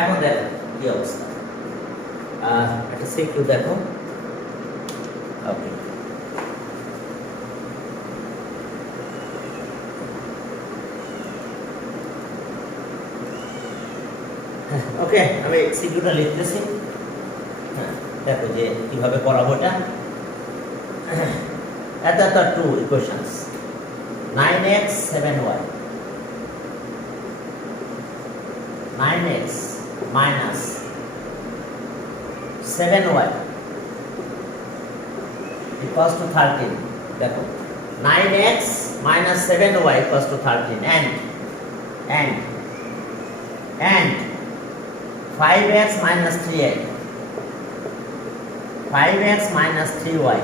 এখন দেখো কি অবস্থা, একটা সিকিউ দেখো। ওকে, ওকে আমি সিকিউটা লিখতেছি। হ্যাঁ, দেখো যে কিভাবে করাবো এটা। এত two equations 9x 7y 9x minus 7y equals to 13. দেখো 9x minus 7y equals to 13 and 5x minus 3y 5x minus 3y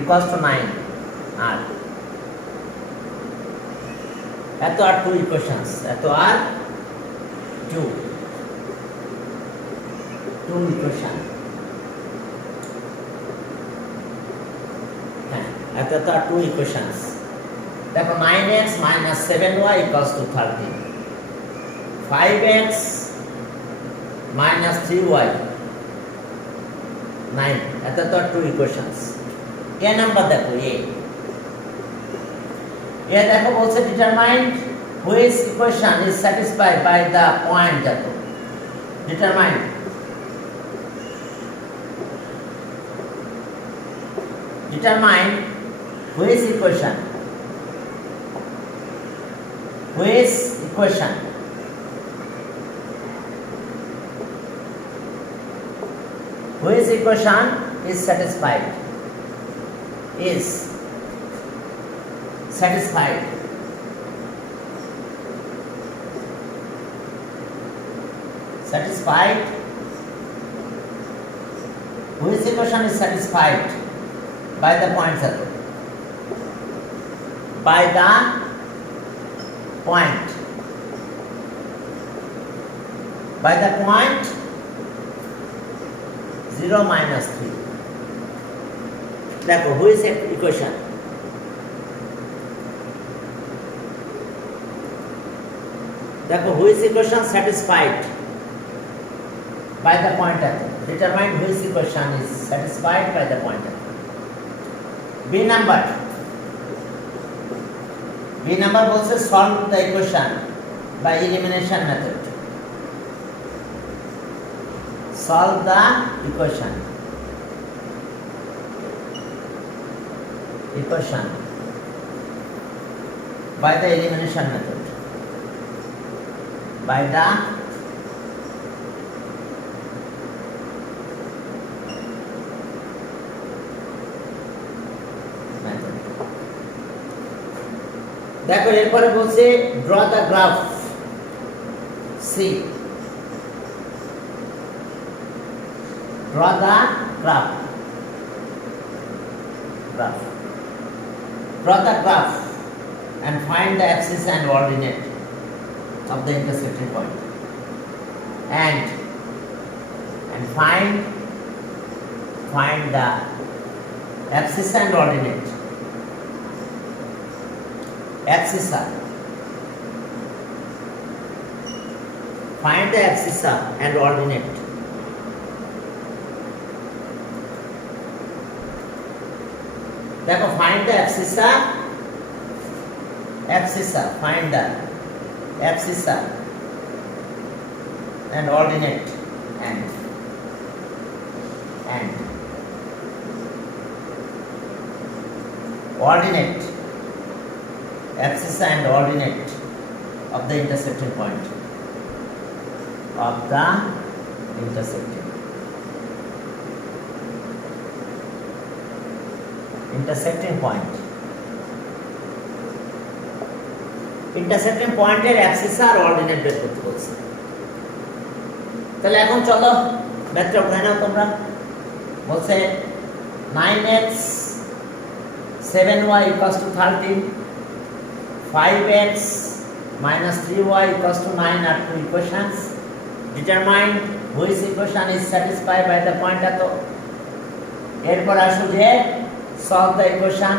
equals to 9 আর এত আর টু ইকুয়েশনস, এত আর টু ইকুয়েশন। হ্যাঁ, এত আর টু ইকুয়েশনস। দেখো 9x minus 7y equals to 13, 5x minus 3y 9, এত are two equations. এ number দেখো, এ দেখো বলছে determine which equation is satisfied by the point. দেখো determine which equation is satisfied which equation is satisfied by the point zero, by the point 0 minus 3. দেখো which equation, দেখো which equation satisfied by the pointer. Determine which equation is satisfied by the pointer. B number বলছে solve the equation by elimination method. Solve the equation by the elimination method. By the method. দেখো এরপরে বলছে draw the graph. See, draw the graph. Draw the graph and find the axis and ordinate of the intersecting point, and find the axis and ordinate. Find the axis and ordinate. দেখো find the axis, find the axis and ordinate, and ordinate, axis and ordinate of the intersecting point, intersecting point. Intersecting পয়েন্টের Axis আর ordinate বের করতে বলছে। তাহলে এখন চলো ম্যাথটা উঠাই নাও তোমরা। বলছে 9x 7y equals to 13, 5x minus 3y equals to 9 are two equations. Determine which equation is satisfied by the point at all. এরপর আসো যে solve the equation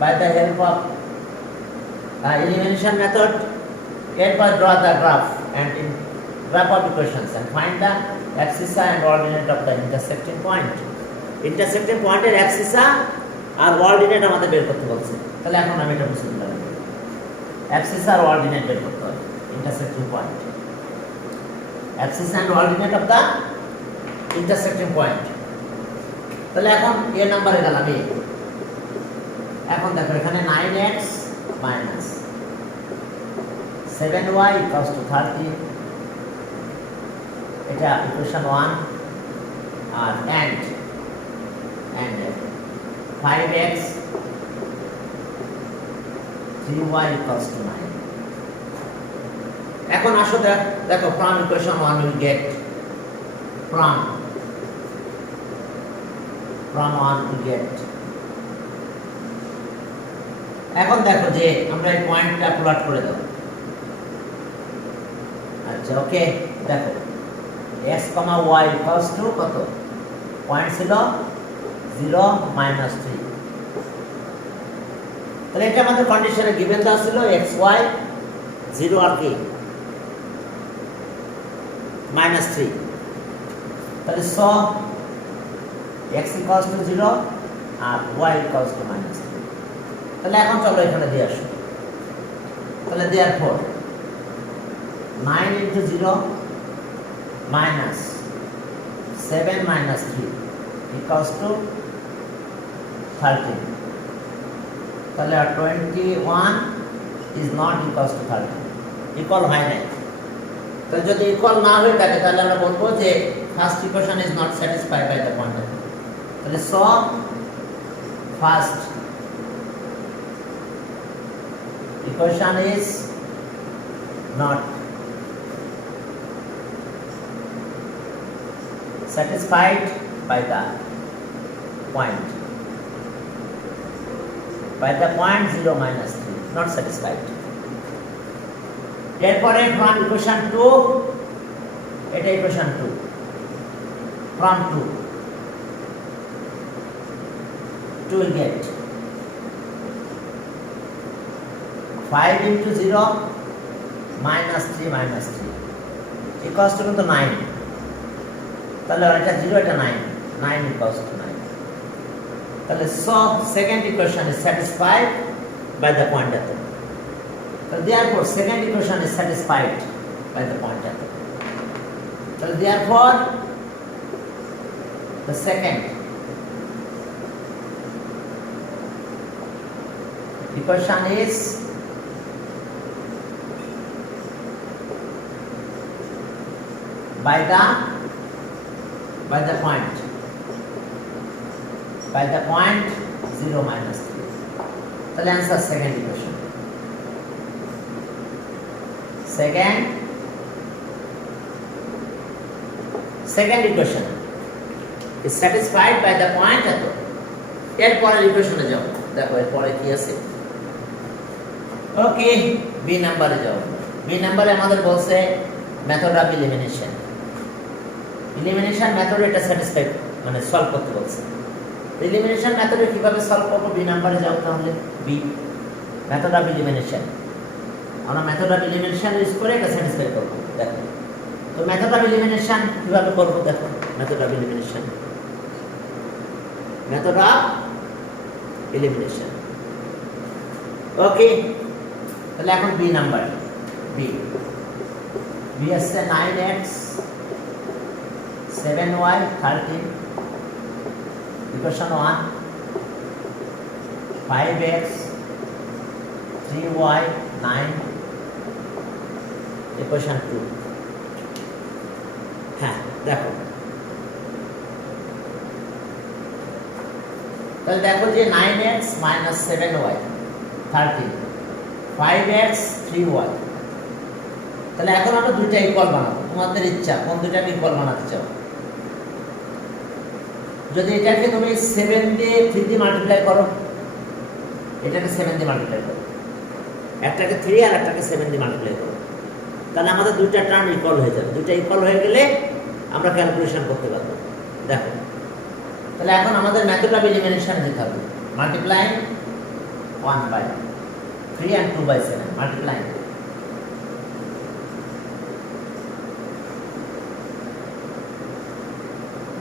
by the help of elimination method. এরপর draw the graph and wrap up equations and find the abscissa and ordinate of the intersecting point. Intersecting point এর abscissa আর ordinate আমাদের বের করতে বলছে। তাহলে এখন আমি এটা বুঝতে পারলাম। abscissa আর ordinate বের করতে হবে intersecting point. abscissa and ordinate of the intersecting point. তাহলে এখন a নম্বরে গেলাম a। এখন দেখো এখানে 9x minus 7y equals to 30, এটা ইকুয়েশন 1 আর and 5x 3y equals to 9. এখন আসো দেখো from equation 1 we get from 1 we get, এখন দেখো যে আমরা এই পয়েন্টটা প্লট করে দেব। আচ্ছা ওকে, দেখো x, y equals to কত, পয়েন্ট ছিল 0 minus 3, তাহলে এটা আমাদের কন্ডিশনে গিভেন দেওয়া ছিল x y 0 আর কি -3, তাহলে সো x equals to 0 আর y equals to -3। তাহলে এখন চলো এখানে দিয়ে আসো। তাহলে therefore 9 into 0 minus 7 minus 3 equals to 13, তাহলে 21 is not equals to 13, equal হয় না। তাহলে যদি ইকুয়াল না হয়ে থাকে তাহলে আমরা বলবো যে first equation is not satisfied by the point. তাহলে so first equation is not satisfied by the point 0 minus 3, not satisfied. এরপরে from equation 2, এটা equation 2, from 2 we get 5 into 0 minus 3 minus 3 equals to 9, তাহলে এটা 0 এটা 9 equals to 9, তাহলে so second equation is satisfied by the point at the, so therefore second equation is satisfied by the point at the, so therefore the second equation is by the point 0 minus 3, তাহলে answer second equation, second equation is satisfied by the point at the, এরপরের ইকুয়েশনে যাও, দেখো এরপরে কি আছে। ওকে, B নাম্বারে যাও। বি নাম্বারে আমাদের বলছে মেথড অফ এলিমিনেশন মেথড, এটা স্যাটিসফাই মানে সলভ করতে বলছে। এলিমিনেশন মেথডে কিভাবে সলভ করব, বি নাম্বারে যাও। তাহলে বি মেথড অফ এলিমিনেশন, আমরা মেথড অফ এলিমিনেশন ইউজ করে এটা স্যাটিসফাই করব। দেখো তো মেথড অফ এলিমিনেশন কিভাবে করব, দেখো মেথড অফ এলিমিনেশন ওকে। তাহলে এখন বি নাম্বার, বি আছে 9x 7y 13, equation 1 5x 3y 9, equation 2। হ্যাঁ দেখো, তাহলে দেখো যে 9x minus 7y 13, 5x 3y, তাহলে এখন আমরা দুইটা ইকুয়াল বানাবো। তোমাদের ইচ্ছা কোন দুইটাকে ইকুয়াল বানাতে চাও। যদি এটাকে তুমি 7 দিয়ে 3 দিয়ে মাল্টিপ্লাই করো, এটাকে 7 দিয়ে মাল্টিপ্লাই করো, একটাকে 3 আর একটাকে 7 দিয়ে মাল্টিপ্লাই করো, তাহলে আমাদের দুইটা টার্ম ইকুয়াল হয়ে যাবে। দুইটা ইকুয়াল হয়ে গেলে আমরা ক্যালকুলেশন করতে পারবো। দেখো তাহলে এখন আমাদের মেথড অফ এলিমিনেশন যেতে হবে। Multiply 1/3 and 2/7, multiply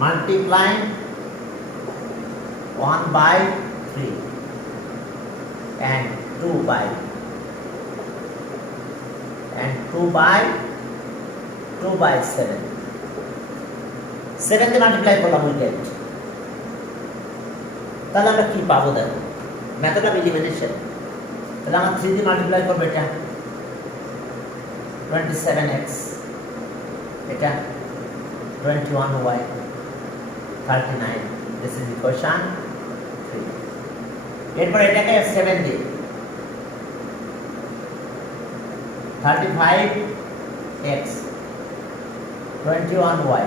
multiplying 1 by 3 and 2 by 7 7 দিয়ে মাল্টিপ্লাই করলাম উই গেট, তাহলে আমরা কি পাবো দেখো, মেথড অফ এলিমিনেশন। তাহলে আমার 3 দিয়ে মাল্টিপ্লাই করবে এটা 27x, এটা 21y 39, দিস ইজ ইকুয়েশন 3। এরপর এটাকে 7 দিয়ে 35x 21y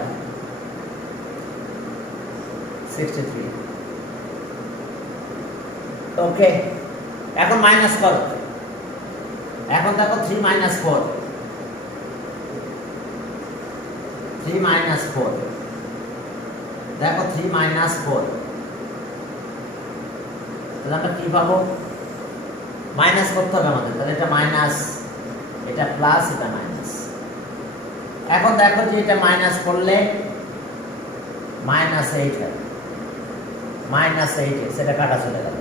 63। ওকে, এখন মাইনাস করো। এখন দেখো 3 minus 4, 3 minus 4, দেখো 3 minus 4, তাহলে আমরা কি পাবো? মাইনাস করতে হবে আমাদের, তাহলে এটা মাইনাস, এটা প্লাস, এটা মাইনাস। এখন দেখো যে এটা মাইনাস করলে মাইনাস 8 হবে, মাইনাস 8 সেটা কাটা চলে গেল,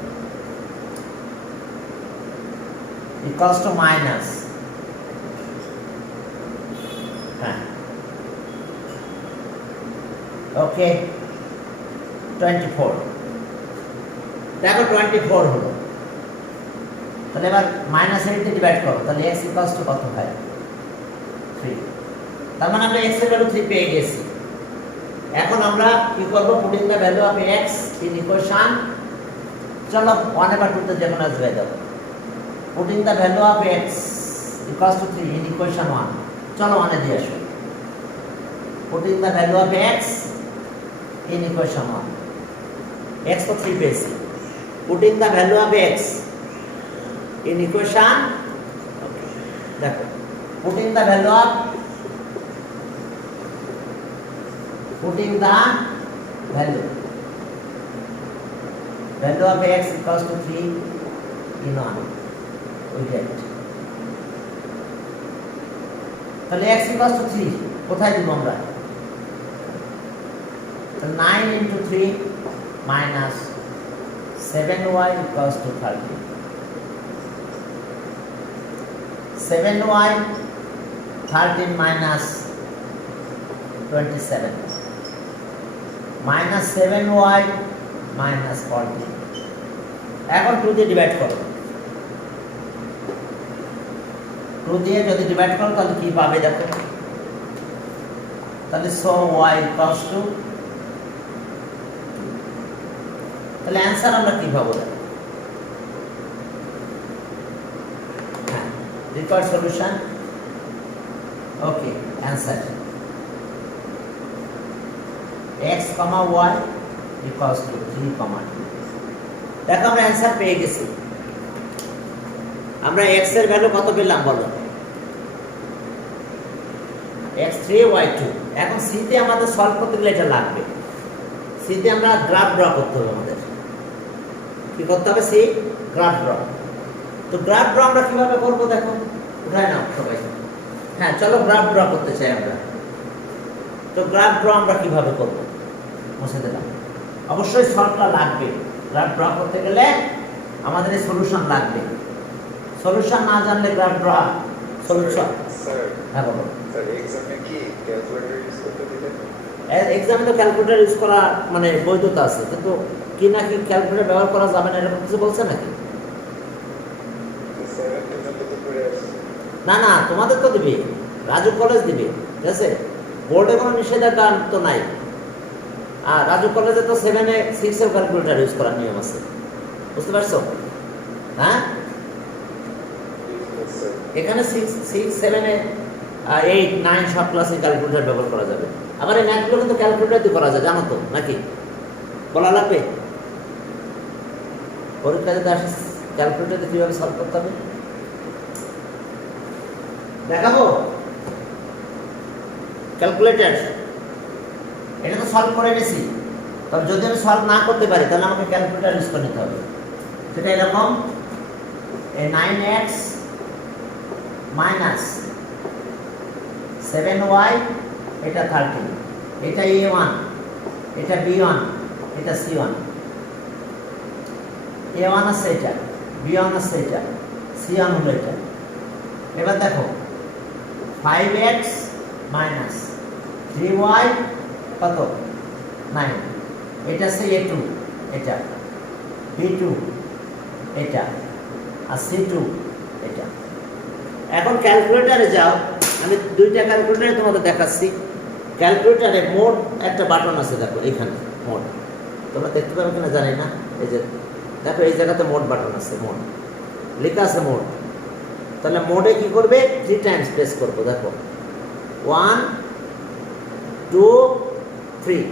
ইকুয়ালস টু মাইনাস, হ্যাঁ ওকে 24। দেখো 24 হলো, তাহলে এবার মাইনাস 8 দিয়ে ডিভাইড করো, তাহলে x ইকুয়ালস টু কত হয়? 3। তার মানে আমরা x এর ভ্যালু 3 পেয়ে গেছি। এখন আমরা কি করব? Putting the value of x in equation, চলো 1 এবার 2 তে যেকোনো আসবে দাও। Putting the value of x equals to 3 in equation 1, চলো 1 এ দিয়ে আসো। Putting the value of x in equation 1, x তো 3 পেয়েছি। Putting the value of x in equation, okay, দেখো putting the value of x equals to 3 in 1, we get, তাহলে x equals to 3 কোথায় দিব আমরা? 9 into 3 minus 7y equals to 30, 7y 13 minus 27 minus 7y minus 40। এখন 2 দিয়ে divide করো, 2 দিয়ে যদি ডিভাইড করো তাহলে কি পাবে দেখো, তাহলে so y equals to, তাহলে অ্যানসার আমরা কি পাবো দেখো, required solution, okay, answer x, y equals to 3, 2। দেখো আমরা অ্যানসার পেয়ে গেছি। আমরা x এর ভ্যালু কত পেলাম বলো? x 3 y 2। এখন c তে আমাদের সলভ করতে গেলে এটা লাগবে, c তে আমরা গ্রাফ ড্র করতে হবে। আমাদের কি করতে হবে? c graph draw. তো গ্রাফ ড্র আমরা কিভাবে করব দেখো, উঠায় নাও সবাই। হ্যাঁ চলো গ্রাফ ড্র করতে চাই আমরা। তো গ্রাফ ড্র আমরা কিভাবে করব? মুছে দিলাম। অবশ্যই সলভটা লাগবে। গ্রাফ ড্র করতে গেলে আমাদের এই সলিউশন লাগবে। সলিউশন না জানলে গ্রাফ ড্র সলিউশন, হ্যাঁ বলো স্যার এক্সামে কি ক্যালকুলেটর ইউজ করতে দিবেন? এক্সামে তো ক্যালকুলেটর ইউজ করা মানে বৈধতা আছে, কিন্তু কি না কি ক্যালকুলেটর ব্যবহার করা যাবে না এরকম কিছু বলছে নাকি? না না, তোমাদের তো দিবে, রাজু কলেজ দিবে, ঠিক আছে? বোর্ডে কোনো নিষেধাজ্ঞা তো নাই। আর রাজু কলেজে তো 7 এ 6 এ ক্যালকুলেটর ইউজ করার নিয়ম আছে, বুঝতে পারছো? হ্যাঁ এখানে 6 7 এ 8 9 সব ক্লাসে ক্যালকুলেটর ব্যবহার করা যাবে। আবার এই ম্যাথগুলো কিন্তু ক্যালকুলেটর দিয়ে করা যায়, জানো তো নাকি? বলা লাগবে পরীক্ষাতে আসে ক্যালকুলেটর দিয়ে কিভাবে সলভ করতে হবে দেখাবো। ক্যালকুলেটর এটা তো সলভ করে এনেছি, তবে যদি আমি সলভ না করতে পারি তাহলে আমাকে ক্যালকুলেটর ইউজ করে নিতে হবে। সেটা এরকম 9x মাইনাস 7y, এটা 13, এটা a1, এটা B1, এটা C1, A1 আছে এটা, B1 আছে এটা, C1 হলো এটা। এবার দেখো 5x মাইনাস 3y কত 9, এটা হচ্ছে A2, এটা B2, এটা আর C2, এটা। এখন ক্যালকুলেটরে যাও, আমি দুইটা ক্যালকুলেটরে তোমাদের দেখাচ্ছি। ক্যালকুলেটরে মোড একটা বাটন আছে, দেখো এখানে মোড, তোমরা দেখতে পাবে কিনা জানি না। এই যে দেখো এই জায়গাতে মোড বাটন আছে, মোড লেখা আছে মোড। তাহলে মোডে কি করবে, 3 টাইমস প্রেস করবো। দেখো 1 2 3,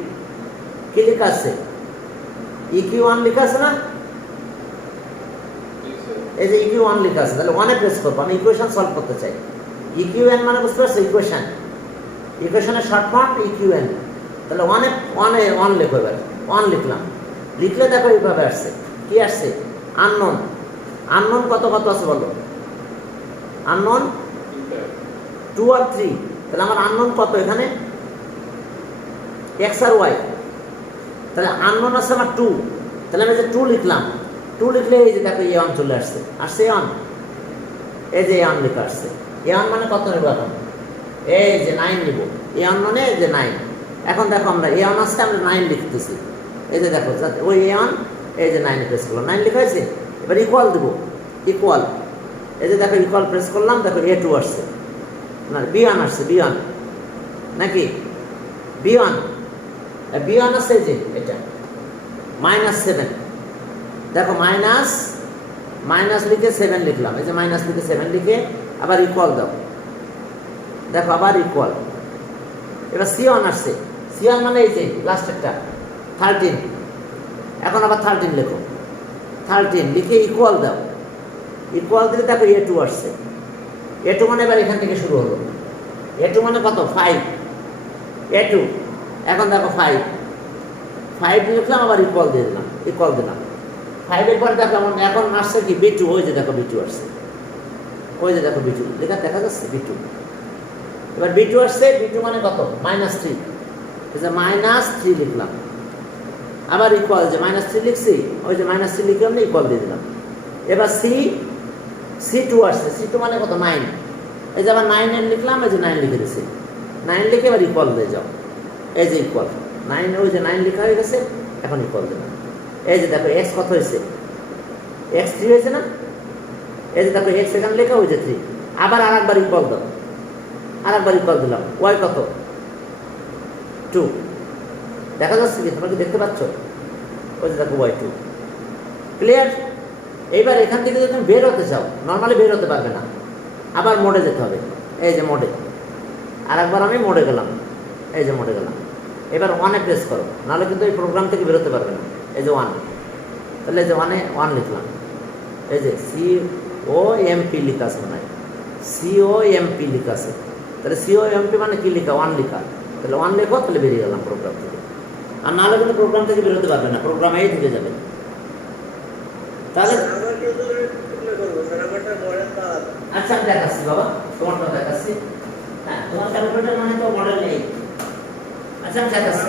কি লেখা আছে EQ1 লেখা আছে না, এই যে EQ1 লেখা আছে। তাহলে 1 এ প্রেস করবো, আমি ইকুয়েশন সলভ করতে চাই। EQN মানে বুঝতে পারছো, ইকুয়েশন, ইকুয়েশনের শর্ট ফর্ম EQN। তাহলে 1 লেখো। এবার 1 লিখলাম, লিখলে দেখো এইভাবে আসছে। কি আসছে, আননোন। আননোন কত কত আছে বলো, আননোন 2 আর 3। তাহলে আমার আননোন কত এখানে, x আর y। তাহলে আননোন আছে আমার 2, তাহলে আমি যে 2 লিখলাম, 2 লিখলে এই যে দেখো A1 চলে আসছে, আসছে A1, এই যে A1 লেখা আসছে। A1 মানে কত নেব এখন, এই যে 9 নিব। A1 মানে এই যে 9। এখন দেখো আমরা A1 আসছে, আমরা 9 লিখতেছি। এই যে দেখো ওই A1, এই যে 9 প্রেস করলাম, 9 লেখা হয়েছে। এবার ইকুয়াল দেবো, ইকুয়াল, এই যে দেখো ইকুয়াল প্রেস করলাম, দেখো A2 আসছে, না B1 আসছে, B1 নাকি B1, B1 আছে যে এটা -7। দেখো মাইনাস লিখে 7 লিখলাম, এই যে মাইনাস লিখে 7 লিখে আবার ইকুয়াল দাও। দেখো আবার ইকুয়াল। এবার C1 আসছে, C1 মানে এই যে লাস্ট একটা 13। এখন আবার 13 লেখো, 13 লিখে ইকুয়াল দাও। ইকুয়াল দিলে দেখো A2 আসছে। A2 মানে এবার এখান থেকে শুরু হলো। A2 মানে কত 5, A2। এখন দেখো 5 লিখলাম, আবার ইকুয়াল দিয়ে দিলাম, ইকুয়াল দিলাম। 5 এর পর দেখো এখন আসছে কি B2, ওই যে দেখো B2 আসছে, ওই যে দেখো B2 দেখা যাচ্ছে B2। এবার B2 আসছে, B2 মানে কত -3, এই যে -3 লিখলাম, আবার ইকুয়াল, যে -3 লিখছি, ওই যে -3 লিখলাম, ইকুয়াল দিয়ে দিলাম। এবার C2 আসছে, C2 মানে কত 9, এই যে আবার 9 এর লিখলাম, এই যে 9 লিখে দিচ্ছি, 9 লিখে এবার ইকুয়াল দিয়ে যাও, এই যে ইকুয়াল 9, ওই যে 9 লেখা হয়ে গেছে, এখন ইকুয়াল দিলাম। এই যে দেখো x কত হয়েছে, x 3 হয়েছে না, এই যে দেখো x এখানে লেখা, ওই যে 3। আবার আরেকবার ইকুয়াল দাও, আরেকবার ইকুয়াল দিলাম, y কত 2। দেখা যাচ্ছে কি, তোমরা কি দেখতে পাচ্ছ, ওই যে দেখো y2। ক্লিয়ার। এইবার এখান থেকে যদি তুমি বের হতে চাও, নর্মালি বের হতে পারবে না, আবার মোডে যেতে হবে। এই যে মোডে, আরেকবার আমি মোডে গেলাম, এই যে মোডে গেলাম। এবার 1 এ প্রেস করো, নাহলে কিন্তু এই প্রোগ্রাম থেকে বেরোতে পারবে না। এই যে 1, তাহলে এই যে 1 লিখলাম, এই যে COMP লিখা আছে, মানে COMP লিখা আছে। তাহলে COMP মানে কি লিখা, 1 লিখা। তাহলে 1 লেখো, তাহলে বেরিয়ে গেলাম প্রোগ্রাম থেকে। আর নাহলে কিন্তু প্রোগ্রাম থেকে বেরোতে পারবে না, প্রোগ্রাম এই থেকে যাবে। তাহলে আচ্ছা আমি দেখাচ্ছি বাবা, তোমারটা দেখাচ্ছি। হ্যাঁ, তোমার ক্যালকুলেটর মানে তো মডেল নেই। আচ্ছা আমি দেখাচ্ছি।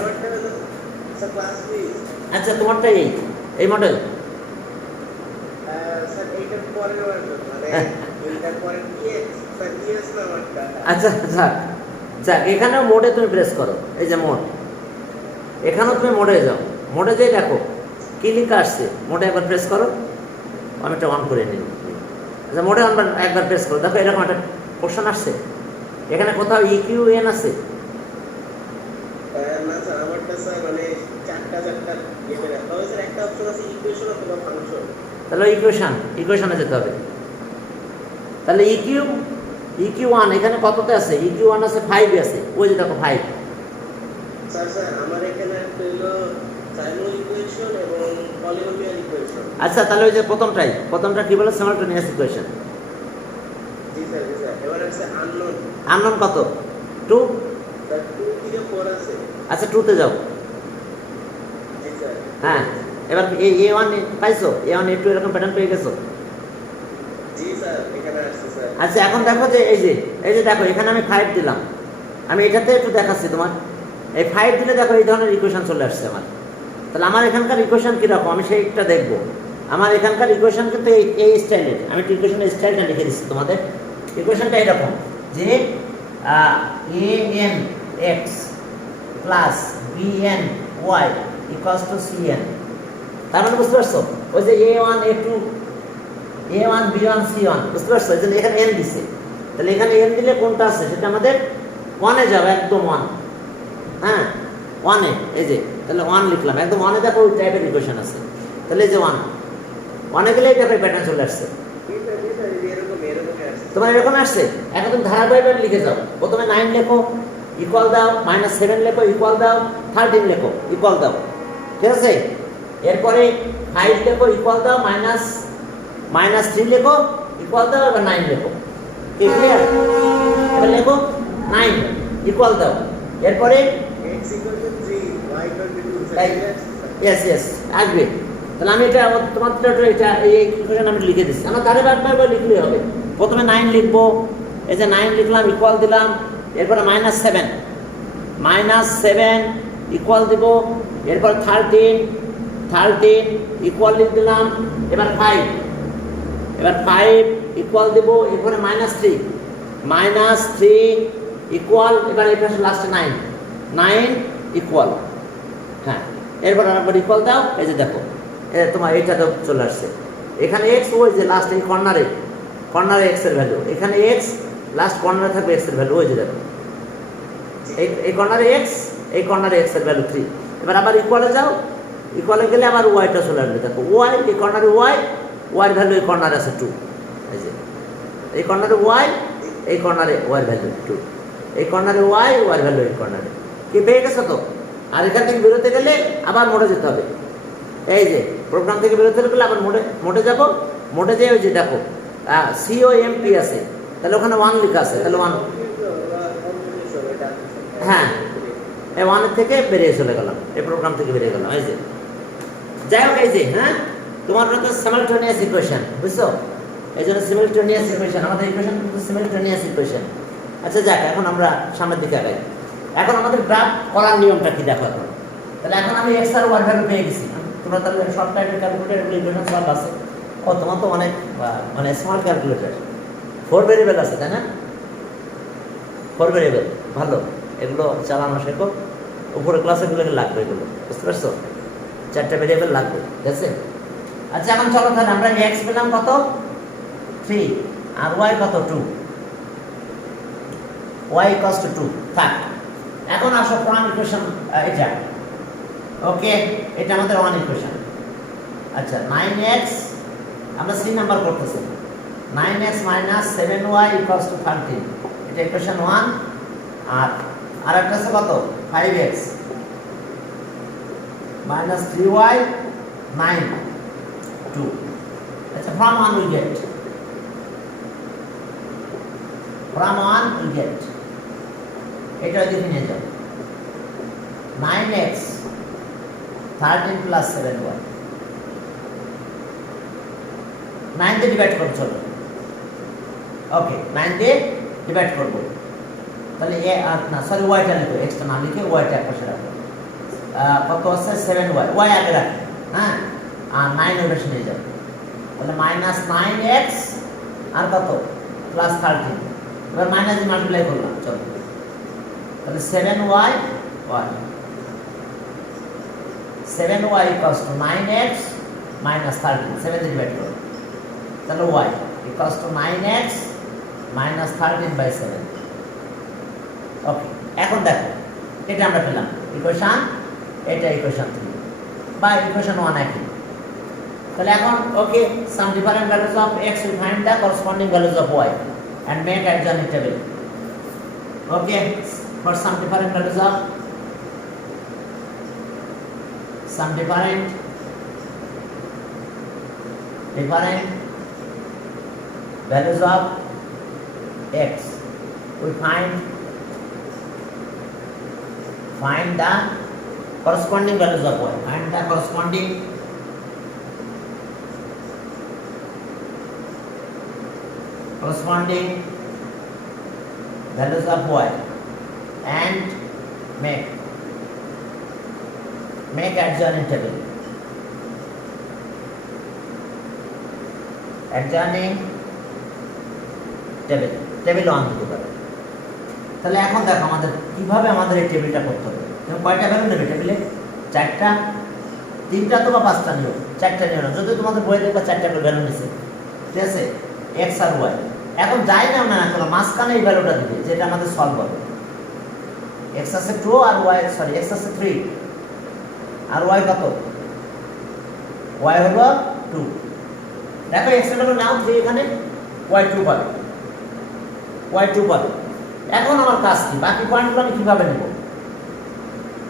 আচ্ছা তোমারটা এই মডেল, আচ্ছা যাক, এখানেও মোডে তুমি প্রেস করো, এই যে মোড, এখানেও তুমি মোডে যাও, মোডে যেয়ে দেখো কি লিখা আসছে, মোডে একবার প্রেস করো, আমি একটা অন করে নিই। আচ্ছা মোডে একবার প্রেস করো, দেখো এরকম একটা কোশ্চেন আসছে, এখানে কোথাও EQN আছে, তাহলে ইকুয়েশনে যেতে হবে। তাহলে EQ1 এখানে কততে আছে, EQ1 আছে 5 আছে, ওই যে দেখো 5। আচ্ছা তাহলে ওই যে প্রথমটা কি বলে, সিমালটেনিয়াস ইকুয়েশন। আননোন কত 2, আচ্ছা 2 তে যাও। হ্যাঁ, এবার A1 পাইছো, A1 A2 এরকম প্যাটার্ন পেয়ে গেছো। আচ্ছা এখন দেখো যে এই যে দেখো এখানে আমি 5 দিলাম, আমি এটাতে একটু দেখাচ্ছি তোমার, এই 5 দিলে দেখো এই ধরনের ইকুয়েশন চলে আসছে আমার। তাহলে আমার এখানকার ইকুয়েশন কীরকম আমি সেইটা দেখবো। আমার এখানকার ইকুয়েশন কিন্তু এই স্টাইলের, আমি ইকুয়েশনের স্টাইলটা লিখে দিচ্ছি তোমাদের। ইকুয়েশনটা এরকম যে A N X plus B N Y equals to C N. তার মানে বুঝতে পারছো ওই যে A1 A2 A1 B1 C1 বুঝতে পারছো, এই জন্য এখানে এন দিছে। তাহলে এখানে এন দিলে কোনটা আছে সেটা আমাদের 1-এ যাবে, একদম 1। হ্যাঁ 1-এ, এই যে তাহলে 1 লিখলাম, একদম 1-এ দেখো ওই টাইপের ইকুয়েশন আছে। তাহলে এই যে 1-এ গেলে এই টাইপের প্যাটার্ন চলে আসছে। তোমার এরকম আসছে, এখন তুমি ধারাবাহিকভাবে লিখে যাও। প্রথমে 9 লেখো, ইকুয়াল দাও, -7 লেখো, ইকুয়াল দাও, 13 লেখো, ইকুয়াল দাও, ঠিক আছে। এরপরে 5 লেখো, ইকুয়াল দাও, -3 লেখো, ইকুয়াল দাও, এবার 9 লেখো। কি ক্লিয়ার? এবার লেখো 9 ইকুয়াল দাও। এরপরে ইয়েস ইয়েস আসবে। তাহলে আমি এটা তোমার এটা এই ইকুয়েশন আমি লিখে দিচ্ছি। আমার ধারাবাহিকভাবে লিখলেই হবে। প্রথমে 9 লিখবো, এই যে 9 লিখলাম, ইকুয়াল দিলাম। এরপরে -7 ইকুয়াল দিব। এরপর 13 ইকুয়াল লিখ দিলাম। এবার 5 ইকুয়াল দিব। এরপরে -3 ইকুয়াল। এবার এই পাশে লাস্টে 9 ইকুয়াল। হ্যাঁ এরপর আরেকবার ইকুয়াল দাও। এই যে দেখো তোমার এইটা তো চলে আসছে। এখানে এক্স, ওই যে লাস্ট এই কর্নারে এক্স এর ভ্যালু, এখানে এক্স, লাস্ট কর্নারে থাকবে এক্স এর ভ্যালু, ওই যে দেখো এই কর্নারে এক্স, এই কর্নারে এক্স এর ভ্যালু 3। এবার আবার ইকুয়ালে যাও, ইকুয়ালে গেলে আবার ওয়াইটা চলে আসবে। দেখো ওয়াই, এই কর্নারে ওয়াই ভ্যালু এই কর্নারে আছে 2। এই যে এই কর্নারে ওয়াই, এই কর্নারে ওয়াই ভ্যালু 2, এই কর্নারে ওয়াই ভ্যালু এই কর্নারে। কি পেয়ে গেছো তো? আর এখান থেকে বেরোতে গেলে আবার মোডে যেতে হবে। এই যে প্রোগ্রাম থেকে বেরোতে গেলে আবার মোডে যাব। মোডে যেয়ে ওই যে দেখো COMP আছে, তাহলে ওখানে 1 লেখা আছে, তাহলে 1। হ্যাঁ এই 1 থেকে বেরিয়ে চলে গেলাম, এই প্রোগ্রাম থেকে বেরিয়ে গেলাম। এই যে যাই হোক, এই যে হ্যাঁ তোমার তো সিমিলটেনিয়াস ইকুয়েশন, বুঝছো? এই জন্য সিমিলটেনিয়াস ইকুয়েশন, আমাদের ইকুয়েশন কিন্তু সিমিলটেনিয়াস ইকুয়েশন। আচ্ছা যাক, এখন আমরা সামনের দিকে আগাই। এখন আমাদের গ্রাফ করার নিয়মটা কি দেখো এখন। তাহলে এখন আমি এক্স আর ওয়াই ভ্যালু পেয়ে গেছি। তোমরা তাহলে শর্ট টাইপের ক্যালকুলেটর এগুলো ইকুয়েশন সলভ আছে। ও তোমার তো অনেক মানে স্মল ক্যালকুলেটর, 4 ভেরিয়েবল আছে তাই না? 4 ভেরিয়েবল ভালো, এগুলো চালানো শেখো। উপরে ক্লাসেগুলো লাগবে, এগুলো বুঝতে পারছো? 4টা ভেরিয়েবল লাগবে, ঠিক আছে? আচ্ছা এখন চলো তাহলে আমরা এক্স পেলাম কত 3 আর ওয়াই কত 2, y equals to 2 থাক। এখন আসো প্রথম ইকুয়েশন এটা, ওকে এটা আমাদের 1 ইকুয়েশন। আচ্ছা 9x আমরা 3 নাম্বার করতেছি, 9x - 7y equals to 13, এটা ইকুয়েশন 1। আর আরেকটা আছে কত 5x - 3y 9 2। আচ্ছা from 1 we get, এটা দেখে নিয়ে যাও 9x 13 plus 7y, 9 দিয়ে ডিভাইড করব। চলো ওকে 9 দিয়ে ডিভাইড করব। তাহলে এ না সরি ওয়াইটা লিখো, এক্সটা না লিখে ওয়াইটা এক পাশে রাখো। কত আছে 7y, ওয়াই আগে রাখো, হ্যাঁ আর 9 ওই পাশে নিয়ে যাও। তাহলে -9x আর কত প্লাস 13, এবার মাইনাস দিয়ে মাল্টিপ্লাই করলাম। চলো তাহলে 7y equals to 9x minus 13, 7 দিয়ে ডিভাইড করো। তাহলে y equals to 9x minus 13 by 7। ওকে এখন দেখো এটা আমরা পেলাম ইকুয়েশন, এটা ইকুয়েশন 3 বা ইকুয়েশন 1 একই। তাহলে এখন ওকে some different values of x we find the corresponding values of y and make adjoint table. Okay, for some different values of values of x we find the corresponding values of y, find the corresponding values of y and make make adjoining table. Adjoining table, table 1 দিতে পারে। তাহলে এখন দেখো আমাদের কিভাবে আমাদের এই টেবিলটা করতে হবে। তুমি কয়টা ভ্যালু নেবে টেবিলে? 4টা, 3টা তো বা 5টা নিও, 4টা নিও না। যদি তোমাদের বইয়ে দেখবা 4টা করে ভ্যালু নিছে, ঠিক আছে, x আর y। এখন যাই না না কেন মাঝখানে এই ভ্যালুটা দিবে যেটা আমাদের সলভ হবে। x আছে 2 আর y সরি x আছে 3 আর y কত? y হলো 2। দেখো x এর ভ্যালু নাও 3 এখানে, y 2 পাবে, y 2 পাবে। এখন আমার কাজ কি? বাকি পয়েন্টগুলো আমি কিভাবে নেব?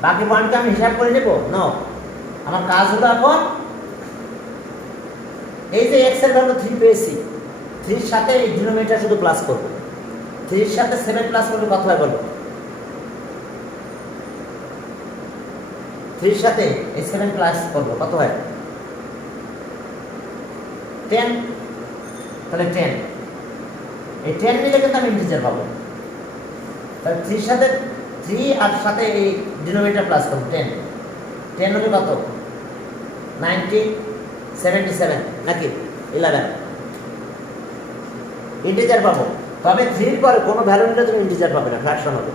বাকি পয়েন্টকে আমি হিসাব করে নেব? নো, আমার কাজ হলো এখন এই যে x এর ভ্যালু 3 পেয়েছি, 3 এর সাথে এই ডিনোমিনেটর শুধু প্লাস করব। 3 এর সাথে 7 প্লাস করলে কত হয় বলো? 3 এর সাথে এই 7 প্লাস করব কত হয়? 10। তাহলে 10, এই 10 নিলে কিন্তু আমি ইন্টিজার পাবো। তাহলে 3 এর সাথে 3 আর সাথে এই ডিনোমিনেটর প্লাস করব 10। 10 হলে কত? 90, 77 নাকি 11 ইন্টিজার পাবো। তবে 3 এর পরে কোনো ভ্যালু নিলে তুমি ইন্টিজার পাবে না, ফ্র্যাকশন হবে।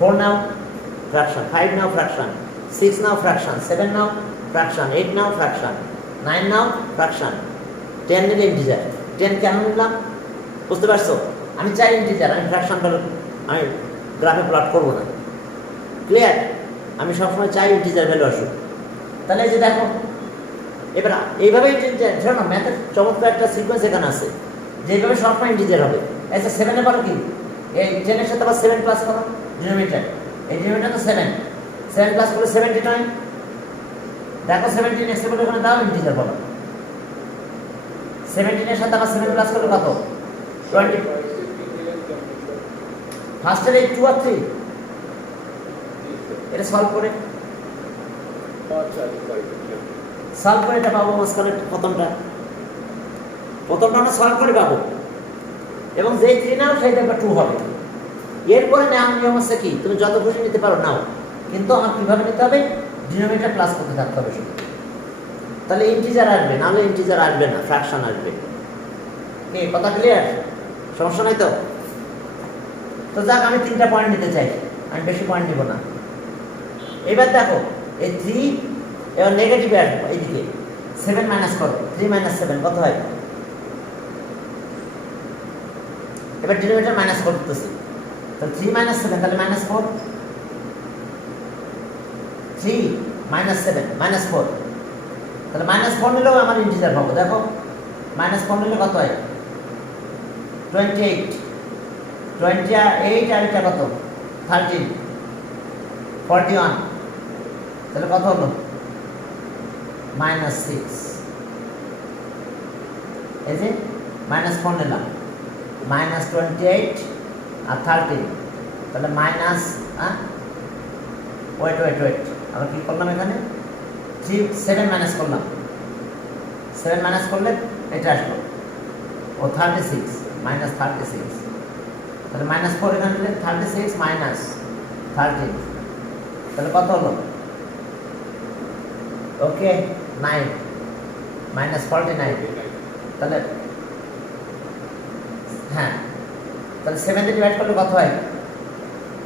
4 নাও ফ্র্যাকশন, 5 নাও ফ্র্যাকশন, 6 নাও ফ্র্যাকশন, 7 নাও ফ্র্যাকশন, 8 নাও ফ্র্যাকশন, 9 নাও ফ্র্যাকশন, 10 নিলে ইন্টিজার। 10 কেন নিলাম বুঝতে পারছো? আমি চাই ইন্টিজার, আমি ফ্র্যাকশন ভ্যালু আমি গ্রাফে প্লট করবো না। ক্লিয়ার? আমি সবসময় চাই ইন্টিজার ভ্যালু আসুক। তাহলে এই যে দেখো এবার এইভাবে ধরো না ম্যাথের চমৎকার একটা সিকোয়েন্স এখানে আছে যে এইভাবে সবসময় ইন্টিজার হবে। আচ্ছা 7 এ পারো কি? এই 10 এর সাথে আবার 7 প্লাস করো ডিনোমিনেটর। এই ডিনোমিনেটর তো 7, 7 প্লাস করলে 79। দেখো 17 এক্স বলে এখানে দাও ইন্টিজার পাবো। 17 এর সাথে আবার 7 প্লাস করলে কত? 20। ফার্স্টের এই 2 আর 3 এটা সলভ করে এটা পাবো। মাঝখানে প্রথমটা আমরা সলভ করে পাবো এবং যেই 3 নাও সেইটা 2 হবে। এরপরে নেওয়ার নিয়ম হচ্ছে কি? তুমি যত খুশি নিতে পারো নাও, কিন্তু আমার কিভাবে নিতে হবে? ডিনোমিনেটর প্লাস করতে থাকতে হবে শুধু। তাহলে ইন্টিজার আসবে, নাহলে ইন্টিজার আসবে না, ফ্র্যাকশন আসবে। কি কথা ক্লিয়ার? সমস্যা নাই তো? তো যাক, আমি 3টা পয়েন্ট নিতে চাই, আমি বেশি পয়েন্ট নিব না। এবার দেখো এই 3 এবার নেগেটিভ আসবে এইদিকে, 7 মাইনাস করো, 3 মাইনাস 7 কত হয়? এবার ডিনোমিনেটর মাইনাস করতেছি, তাহলে 3 মাইনাস 7 তাহলে মাইনাস 4। 3 মাইনাস 7 মাইনাস 4, তাহলে মাইনাস 4 নিলেও আমার ইন্টিজার পাবো। দেখো মাইনাস 4 নিলে কত হয়? 28। 28 আর এটা কত? 13, 41। তাহলে কত হলো? -6। এই যে -4 নিলাম, -28 আর 13, তাহলে মাইনাস ওয়েট আমরা কি করলাম এখানে? 7 মাইনাস করলাম, 7 মাইনাস করলে এটা আসলো ও 36 -36। তাহলে -4 এখানে দিলে 36 মাইনাস 13, তাহলে কত হলো? ওকে 9 -49। তাহলে হ্যাঁ, তাহলে 7 দিয়ে ডিভাইড করলে কত হয়?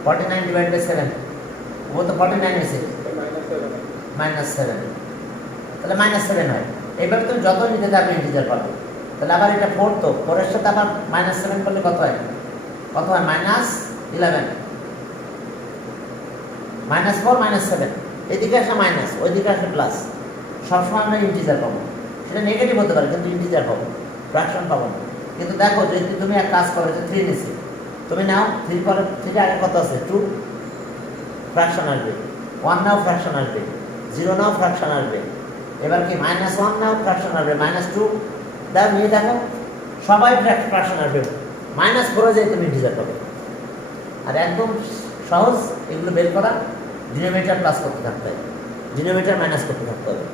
49 ডিভাইড বাই 7, ও তো 49 হয়েছে, -7, তাহলে -7 হয়। এইভাবে তুমি যত নিতে থাকবে ইন্টিজার পাবে। তাহলে আবার এটা 4, তো 4 এর সাথে আবার -7 করলে কত হয়? -11, -4 -7, এদিকে আসে মাইনাস, ওইদিকে আসে প্লাস। সবসময় আমরা ইন্টিজার পাবো, সেটা নেগেটিভ হতে পারে কিন্তু ইন্টিজার পাবো, ফ্র্যাকশন পাবো না। কিন্তু দেখো যদি তুমি এক কাজ করো যে 3 নিছি, তুমি নাও 3 পরে 3 আগে কত আছে? 2, ফ্র্যাকশন আসবে। 1 নাও ফ্র্যাকশন আসবে, 0 নাও ফ্র্যাকশন আসবে। এবার কি -1 নাও ফ্র্যাকশন আসবে, -2 দাও নিয়ে দেখো সবাই ফ্র্যাকশন আসবে। -4 যায় তুমি ইন্টিজার পাবে। আর একদম সহজ এগুলো বের করা, ডিনোমিনেটর প্লাস করতে থাকতে হবে, ডিনোমিনেটর মাইনাস করতে থাকতে হবে।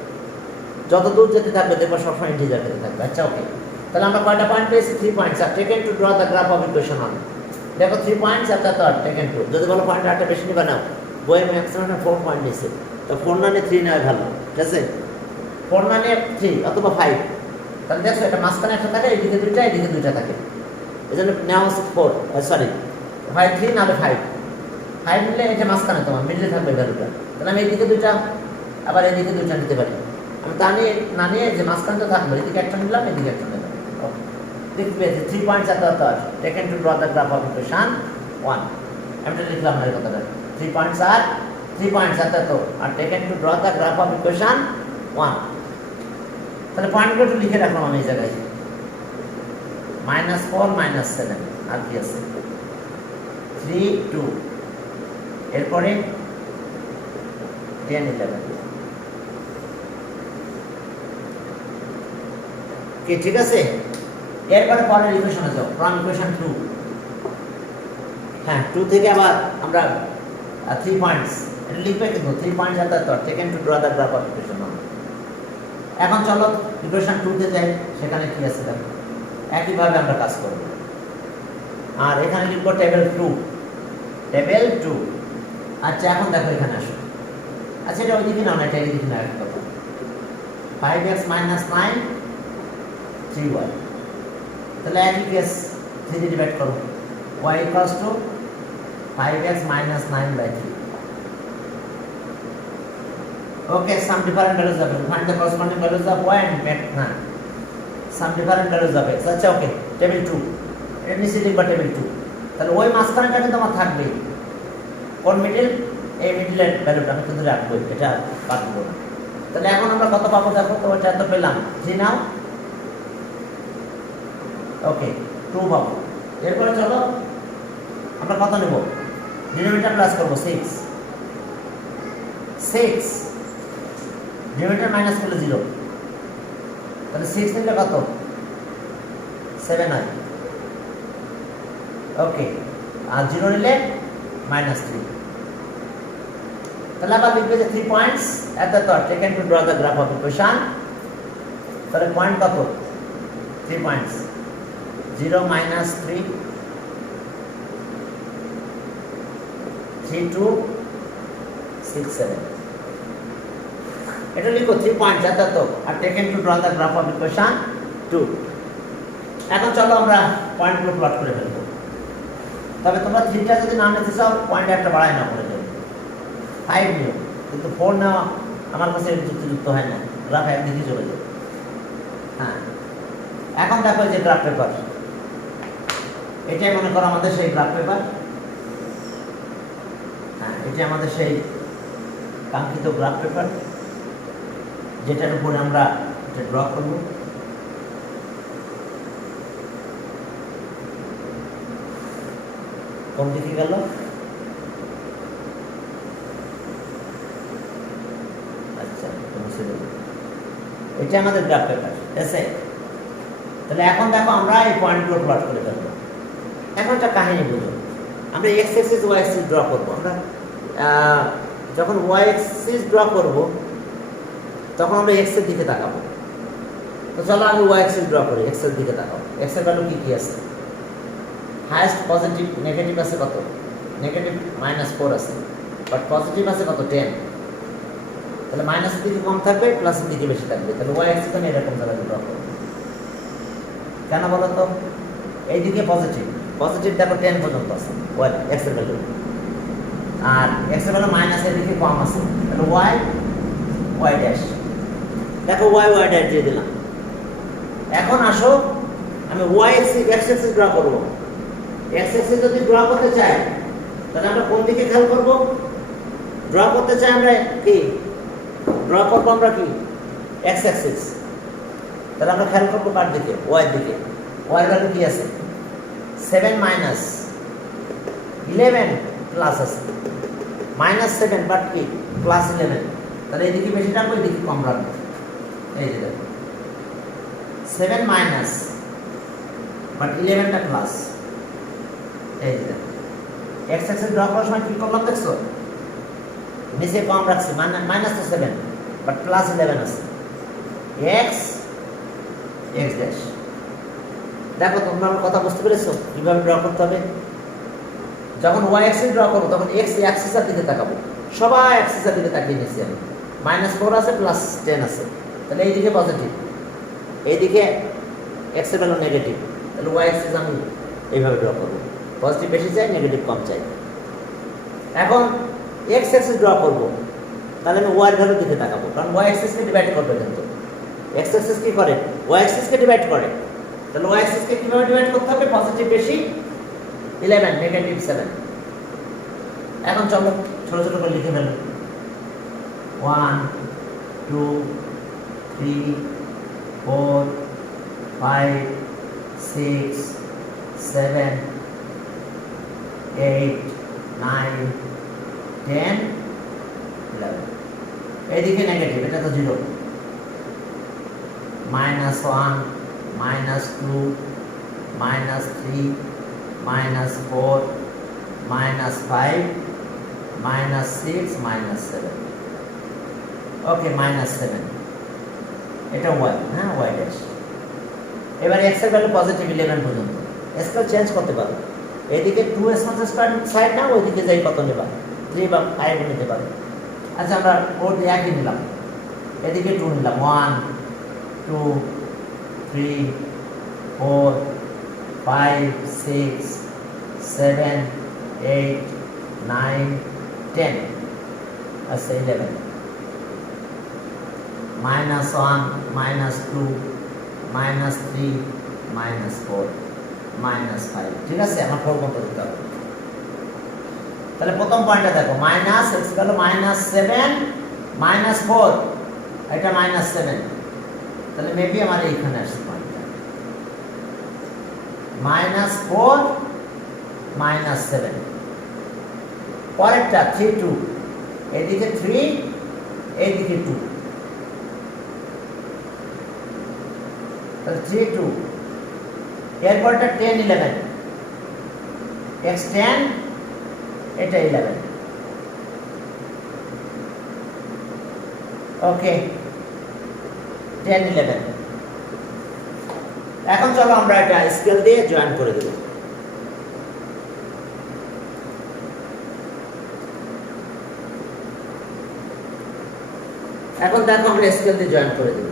যত দূর যেতে থাকবে দেখবো সবসময় ইন্টিজার পেতে থাকবে। আচ্ছা ওকে, তাহলে আমরা কয়টা পয়েন্ট পেয়েছি? 3 points are taken to draw the graph of equation 1। দেখো 3 points are the taken to. যদি বলো পয়েন্ট 8টা বেশি নিবা নাও, বইয়ের ম্যাক্সিমাম 4 পয়েন্ট নিছে, তো 4 নানে 3 নেওয়া ভালো, ঠিক আছে? 4 নানে 3 অথবা 5, তাহলে দেখো এটা মাঝখানে একটা থাকে, এইদিকে দুইটা, এইদিকে দুইটা থাকে, এই জন্য নেওয়া হচ্ছে 4, সরি 5 3 নাহলে 5 নিলে এটা মাঝখানে তোমার মিডলে থাকবে ভ্যালুটা, তাহলে আমি এইদিকে দুইটা আবার এইদিকে দুইটা নিতে পারি। আমি তা নিয়ে না নিয়ে যে মাঝখানটা থাকবে, এদিকে একটা নিলাম, এদিকে একটা নিলাম। ওকে, দেখতে পেয়েছি 3 পয়েন্টস এত এত আছে, taken to draw the graph of equation 1। আমি এটা লিখলাম না এই কথাটা, 3 পয়েন্টস আর 3 পয়েন্টস এত এত are taken to draw the graph of equation 1। তাহলে পয়েন্টগুলো একটু লিখে রাখলাম আমি এই জায়গায়, -4 -7 আর কি আছে 3 2, এরপরে 10 11 কি, ঠিক আছে? এরপরে পরের ইকুয়েশনে যাও, ফ্রম ইকুয়েশন 2। হ্যাঁ, 2 থেকে আবার আমরা 3 পয়েন্টস এটা লিখবে, কিন্তু 3 পয়েন্টস এত এত taken to draw the graph of equation 1। এখন চলো ইকুয়েশন 2 তে যাই, সেখানে কি আছে দেখো, একইভাবে আমরা কাজ করব। আর এখানে লিখব টেবিল 2, টেবিল 2। আচ্ছা, এখন দেখো এখানে আসো। আচ্ছা, এটা ওইদিকে নাও না, এটা এইদিকে নাও, একটা কথা, 5x - 9 3y, তাহলে একই কেস 3 দিয়ে ডিভাইড করো, y equals to 5x - 9/3। Okay, some different values হবে, find the corresponding values of y and make some different values হবে। আচ্ছা, ওকে, টেবিল 2 এর নিচে লিখবা টেবিল 2। তাহলে ওই মাঝখানেটা কিন্তু আমার থাকবে, কোন মিডল, এই মিডলের ভ্যালুটা আমি কিন্তু রাখবো, এটা বাদ দেবো না। তাহলে এখন আমরা কত পাবো দেখো তো, এটা তো পেলাম 3 নাও, ওকে 2 পাবো। এরপরে চলো আমরা কত নেব, ডিনোমিনেটর প্লাস করব 6 ডিনোমিনেটর মাইনাস করলে 0, তাহলে 6 নিলে কত 7 হয়, ওকে, আর 0 নিলে -3। তাহলে আবার লিখবে যে 3 পয়েন্টস এত এত taken to draw the graph of equation. তাহলে পয়েন্ট কত, 3 পয়েন্টস, 0 -3 3 2 6 7, এটা লিখো 3 পয়েন্টস এত এত are taken to draw the graph of equation 2। এখন চলো আমরা পয়েন্টগুলো প্লট করে ফেলবো। তবে তোমরা 3টা যদি না নিতে চাও, পয়েন্ট একটা বাড়ায় না করে যাবে, 5 নিও, কিন্তু 4 নেওয়া আমার কাছে যুক্তিযুক্ত হয় না, গ্রাফ একদিকে চলে যাবে। হ্যাঁ, এখন দেখো যে গ্রাফ পেপার, এটাই মনে করো আমাদের সেই গ্রাফ পেপার। হ্যাঁ, এটা আমাদের সেই কাঙ্ক্ষিত গ্রাফ পেপার, যেটার উপরে আমরা এটা ড্র করব। কোন দিকে গেল, আচ্ছা মুছে দেব, এটা আমাদের গ্রাফ পেপার, ঠিক আছে? তাহলে এখন দেখো আমরা এই পয়েন্টগুলো প্লট করে ফেলবো। এখন একটা কাহিনী বুঝো, আমরা X axis Y axis draw করবো। আমরা যখন ওয়াই অ্যাক্সিস ড্র করব, তখন আমরা এক্স এর দিকে তাকাবো। তো চলো আমি ওয়াই অ্যাক্সিস ড্র করি, এক্স এর দিকে তাকাবো। এক্স এর ভ্যালু কি আছে, হাইয়েস্ট পজিটিভ, নেগেটিভ আছে কত, নেগেটিভ -4 আছে, বাট পজিটিভ আছে কত 10। তাহলে মাইনাসের দিকে কম থাকবে, প্লাসের দিকে বেশি থাকবে। তাহলে ওয়াই অ্যাক্সিস আমি এরকম জায়গায় ড্র করব। কেন বলো তো, এইদিকে পজিটিভ, পজিটিভ দেখো 10 পর্যন্ত আছে ওয়াই এক্স এর ভ্যালু, আর এক্স এর ভ্যালু মাইনাসের দিকে কম আছে। তাহলে ওয়াই ওয়াই ড্যাশ, দেখো ওয়াই ওয়াই ড্যাশ দিয়ে দিলাম। এখন আসো আমি ওয়াই এক্সিস ড্র করব। এক্স এক্সিস যদি ড্র করতে চাই, তাহলে আমরা কোন দিকে খেয়াল করব, ড্র করতে চাই আমরা কি, ড্র করবো আমরা কি এক্স অ্যাক্সিস। তাহলে আমরা খেয়াল করবো কার দিকে, ওয়াই দিকে। ওয়াই ভ্যালু কি আছে 7 - 11 প্লাস আছে, -7 বাট কি +11। তাহলে এদিকে বেশি রাখবো, এদিকে কম রাখবো। এই যে দেখো 7 মাইনাস বাট 11টা প্লাস। এই যে দেখো এক্স অ্যাক্সিস ড্র করার সময় কি করলাম দেখছো, নিচে কম রাখছি, -7 বাট +11 আছে, এক্স এক্স ড্যাশ। দেখো তোমরা আমার কথা বুঝতে পেরেছো কিভাবে ড্র করতে হবে। যখন ওয়াই অ্যাক্সিস ড্র করবো, তখন এক্স অ্যাক্সিসের দিকে তাকাবো, সবাই এক্সেসের দিকে তাকিয়ে নিচ্ছি আমি, -4 আছে +10 আছে, তাহলে এইদিকে পজিটিভ, এইদিকে এক্স এর ভ্যালু নেগেটিভ, তাহলে ওয়াই এক্সিস আমি এইভাবে ড্র করবো, পজিটিভ বেশি চাই নেগেটিভ কম চাই। এখন এক্স এক্সিস ড্র করবো, তাহলে আমি ওয়াই এর ভ্যালুর দিকে তাকাবো, কারণ ওয়াই এক্সিসকে ডিভাইড করবে, কিন্তু এক্স এক্সিস কি করে, ওয়াই এক্সিসকে ডিভাইড করে, তাহলে ওয়াই এক্সিসকে কিভাবে ডিভাইড করতে হবে, পজিটিভ বেশি 11 নেগেটিভ 7। এখন চলো ছোট ছোট করে লিখে ফেলো, 1 2 3 4 5 6 7 8 9 10 11। এইদিকে নেগেটিভ, এটা তো 0, -1 -2 -3 -4 -5 -6 -7। ওকে, -7, এটা ওয়াই, হ্যাঁ ওয়াই ড্যাশ। এবার এক্স এর ভ্যালু পজিটিভ 11 পর্যন্ত, স্কেল চেঞ্জ করতে পারো, এদিকে 2s স্কয়ার সাইড না, ওইদিকে যাই কত নেবা, 3 বা 5 নিতে পারো। আচ্ছা আমরা ওর একই নিলাম, এদিকে 2 নিলাম, 1 2 3 4 5 6 7 8 9 10, আচ্ছা 11, -1 -2 -3 -4 -5, ঠিক আছে, আমার 4 মতো দিতে হবে। তাহলে প্রথম পয়েন্টটা দেখো, মাইনাস এক্স গেল -7 -4, এটা -7, তাহলে মেবি আমার এইখানে আসছে পয়েন্টটা, -4 -7। পরেরটা 3 2, এদিকে 3 এইদিকে 2, তাহলে 3 2, এরপরটা 10 11, x 10 এটা 11, ওকে 10 11। এখন চলো আমরা এটা স্কেল দিয়ে জয়েন করে দেব। এখন দেখো আমরা স্কেল দিয়ে জয়েন করে দেব।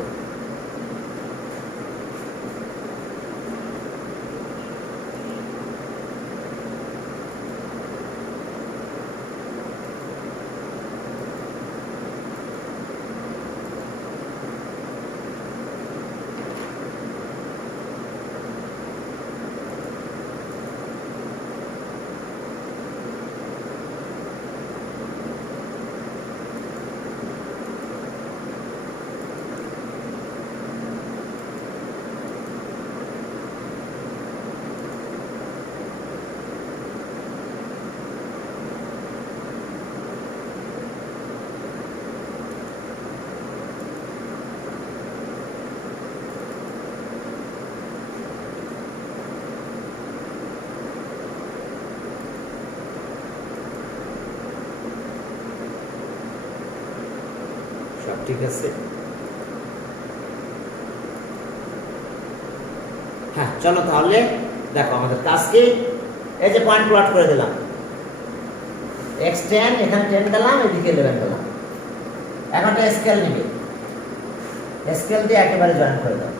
ঠিক আছে, হ্যাঁ চলো তাহলে দেখো আমাদের কাজ কি, এই যে পয়েন্ট প্লট করে দিলাম, x10 এখানে 10 দিলাম, এদিকে 11 দিলাম। এখন একটা স্কেল নিবে, স্কেল দিয়ে একেবারে জয়েন করে দাও।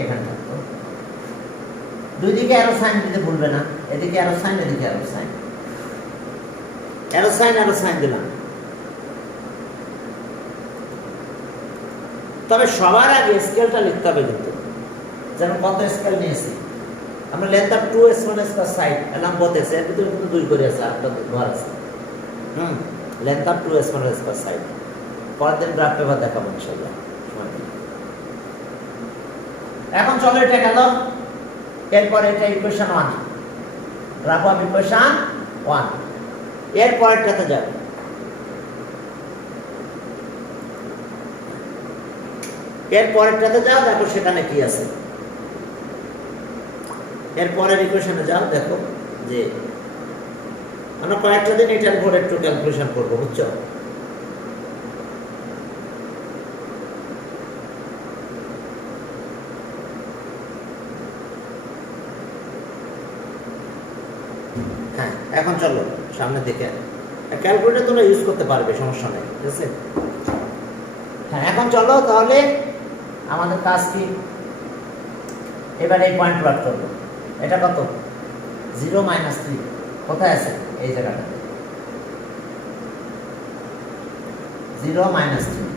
এখানে থাকতো, দুই দিকে অ্যারো সাইন দিতে ভুলবে না, এদিকে অ্যারো সাইন, এদিকে অ্যারো সাইন, অ্যারো সাইন দিলাম। তবে সবার আগে স্কেলটা লিখতে হবে, কিন্তু যেন কত স্কেল নিয়েছি আমরা, length of 2s1 square side এলাম বলতে আছে, এর ভিতরে কিন্তু 2 করে আছে, আরেকটা ঘর আছে, length of 2s1 square side. পরের দিন গ্রাফ পেপার দেখাবো ইনশাআল্লাহ। এখন চলো এটা গেল, এরপর এটা ইকুয়েশন 1, গ্রাফ অফ ইকুয়েশন 1, এর পরেরটাতে যাবে। এর পরেরটাতে যাও, দেখো সেখানে কি আছে, এর পরের ইকুয়েশনে যাও, দেখো যে আমরা কয়েকটা দিন এটার উপর একটু ক্যালকুলেশন করবো, বুঝছো? হ্যাঁ, এখন চলো সামনের দিকে। ক্যালকুলেটর তোমরা ইউজ করতে পারবে, সমস্যা নেই, ঠিক আছে? হ্যাঁ, এখন চলো তাহলে আমাদের কাজ কি, এবার এই পয়েন্ট প্লট করবো। এটা কত? 0 - 3 কোথায় আছে? এই জায়গাটা 0 - 3,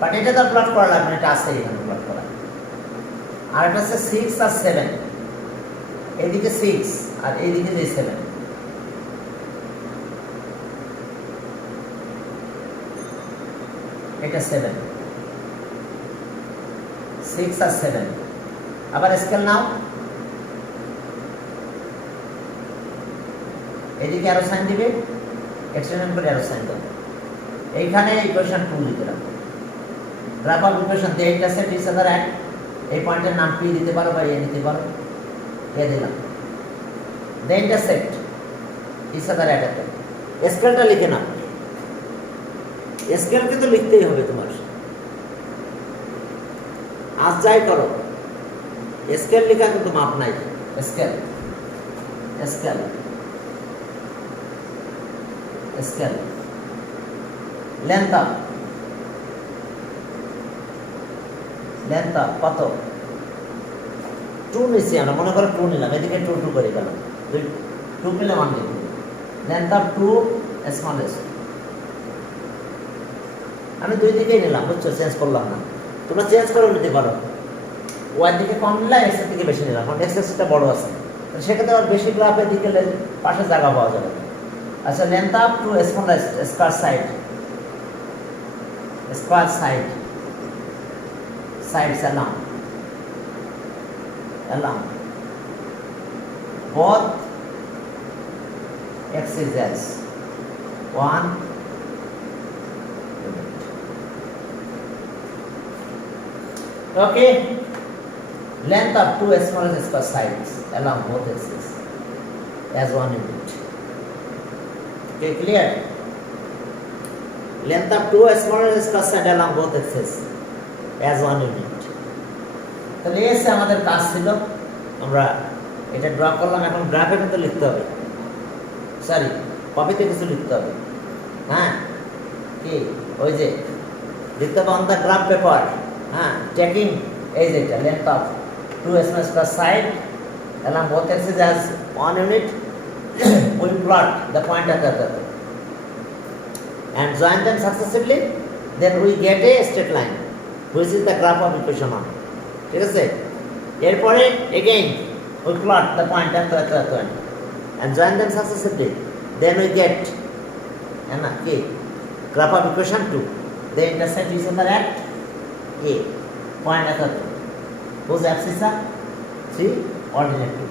বাট এটা তো প্লট করা লাগবে না, এটা আছে এখানে প্লট করা। আর এটা হচ্ছে 6 আর 7, এইদিকে 6 আর এইদিকে যে 7, এটা 7, 6 আর 7। আবার স্কেল নাও, এদিকে অ্যারো সাইন দিবে, এক্সটেনশন করে অ্যারো সাইন দেবে। এইখানে ইকুয়েশন 2 লিখে রাখো। গ্রাফ অফ ইকুয়েশন দিয়ে একটা সেট ইজ আদার এক, এই পয়েন্টের নাম পি দিতে পারো বা এ নিতে পারো, এ দিলাম। দ্য ইন্টারসেক্ট ইজ আদার এক, স্কেলটা লিখে নাও। স্কেল কিন্তু লিখতেই হবে তোমার, আজ যাই করো স্কেল লেখা কিন্তু মাপ নাই। Scale scale scale length up কত? 2 নিচ্ছি আমরা, মনে করো 2 নিলাম, এদিকে 2 2 করে গেলাম, 2 পেলে 1 লিখব। লেন্থ আপ 2 স্মলেস্ট, আমি দুই দিকেই নিলাম, বুঝছো? চেঞ্জ করলাম না, তোমরা চেঞ্জ করে নিতে পারো। ওয়াই দিকে কম নিলাম, এক্স এর দিকে বেশি নিলাম, কারণ এক্স এক্সটা বড় আছে, সেক্ষেত্রে আবার বেশি গ্রাফের দিকে পাশে জায়গা পাওয়া যাবে। আচ্ছা, length up to smallest square side, square side sides along both axes 1 unit. Okay, length of 2 smallest square sides along both axes as 1 unit. Okay, clear? Length of 2 smallest square sides along both axes as 1 unit. তাহলে এসে আমাদের কাজ ছিল, আমরা এটা draw করলাম। এখন গ্রাফে কিন্তু লিখতে হবে, সরি কপিতে কিছু লিখতে হবে। হ্যাঁ, কি ওই যে লিখতে হবে অন দ্য গ্রাফ পেপার। হ্যাঁ, টেকিং এই যেটা length of 2 small square side along both axes as 1 unit, we plot the point at the and join them successively, then we get a straight line which is the graph of equation 1. ঠিক আছে? এরপরে again we plot the point at the and join them successively, then we get কি graph of equation 2. The intercept is on the at a point at the whose axis are 3 ordinate 2.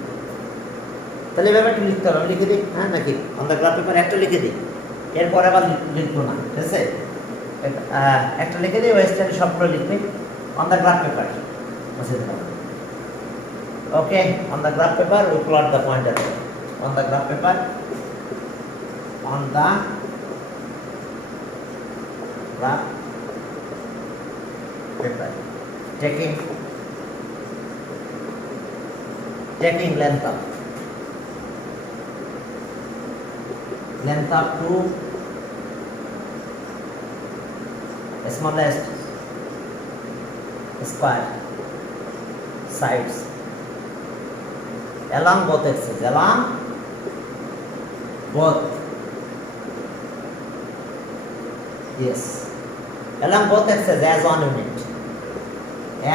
তাহলে ব্যাপারটা লিখতে হবে, আমি লিখে দিই। হ্যাঁ, নাকি অন দ্য গ্রাফ পেপার একটা লিখে দিই, এরপরে আবার লিখবো না, ঠিক আছে? একটা লিখে দিই, ওয়েস্টার্ন সবগুলো লিখবে on the graph paper. Okay, on the graph paper we plot the pointer. On the graph paper, on the graph paper, taking length up to smallest square sides along both axes, along both, yes, along both axes as 1 unit,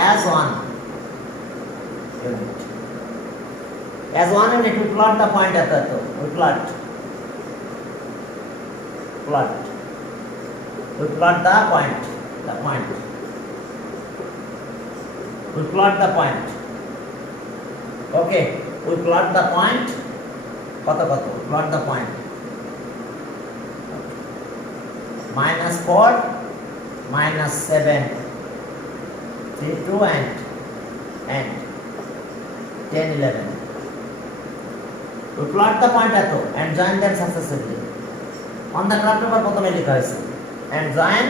as 1 unit, as 1 unit. We plot the point at the top, we plot the point, we plot the point. Okay, we plot the point, কত plot the point -4 -7 3 2 and 10 11. We plot the point at and join them successively. On the graph paper প্রথমে লেখা হয়েছে and join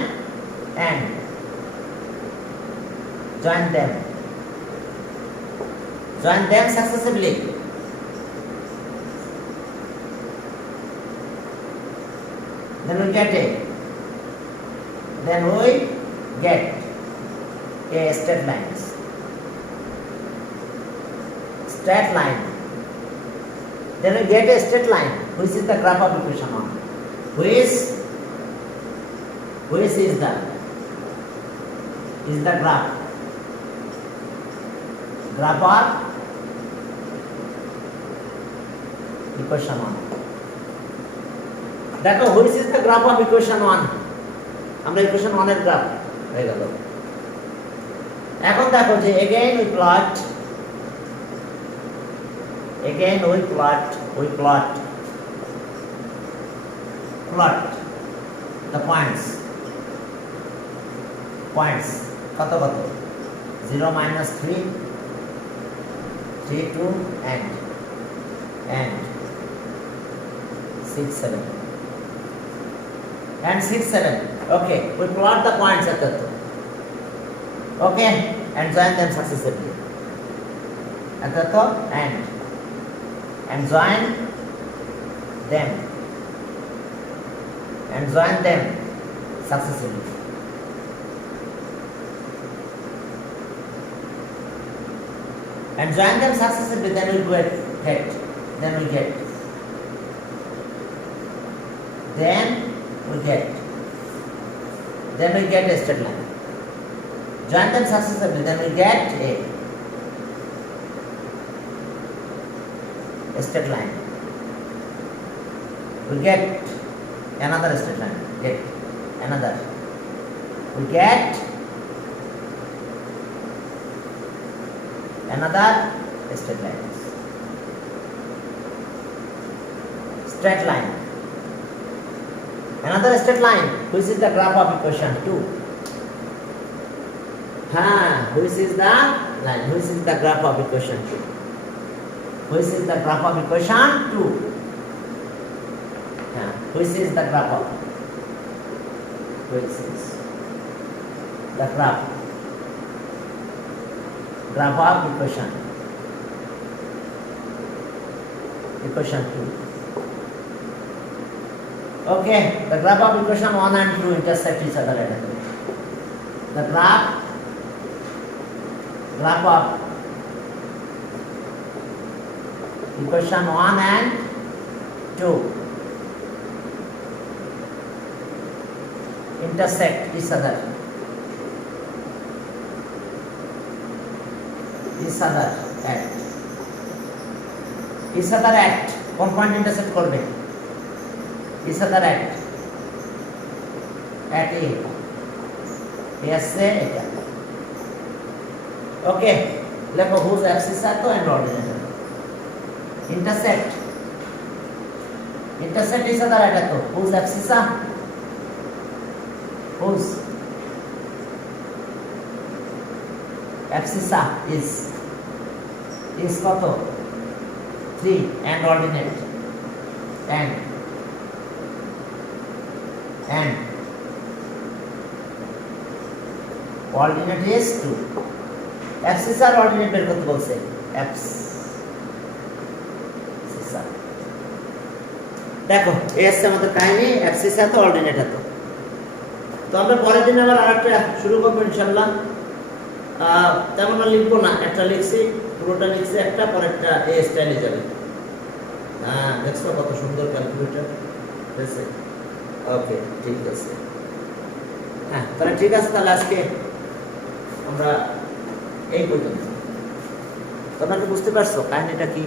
them successively then we get a, then we get a straight line. Straight line. Then we get a straight line, which is the graph of equation 1. Which is the graph of equation 1. দেখো which is the graph of equation 1, আমরা equation 1 এর graph হয়ে গেল। এখন দেখো যে again we plot the points কত 0 minus 3 2 and 6 7 and 6 7. Okay, we plot the points at that. Okay, and join them successively at the top and join them successively. And join them successively, then we get a straight line. Join them successively, then we get a straight line. We get another straight line. We get another straight line. Another straight line, which is the graph of equation 2. Which is the line? Which is the graph of equation 2? Which is the graph of equation 2? Which is the graph of? Which is the graph of equation 2. Okay, the graph of equation 1 and 2 intersect each other. The graph of equation 1 and 2 intersect each other at কোন point intersect করবে? each other at A से এটা। ওকে, লেখো whose axis are to and ordinate intersect each other at to whose axis are whose axis is কত 3 and ordinate and coordinate is 2. axis R ordinate বের করতে বলছে axis দেখো S আমাদের কাহিনী axis আর তো ordinate আছে। তো আমরা পরের দিন আবার আরেকটা শুরু করব ইনশাআল্লাহ। তেমন আর লিখবো না, একটা লিখছি, পুরোটা লিখছি, একটা পরেরটা এই স্টাইলে যাবে। দেখছো কত সুন্দর ক্যালকুলেটর হয়েছে। ওকে, ঠিক আছে। তাহলে ঠিক আছে, তাহলে আজকে আমরা এই পর্যন্ত। তোমরা কি বুঝতে পারছো কাহিনীটা কি?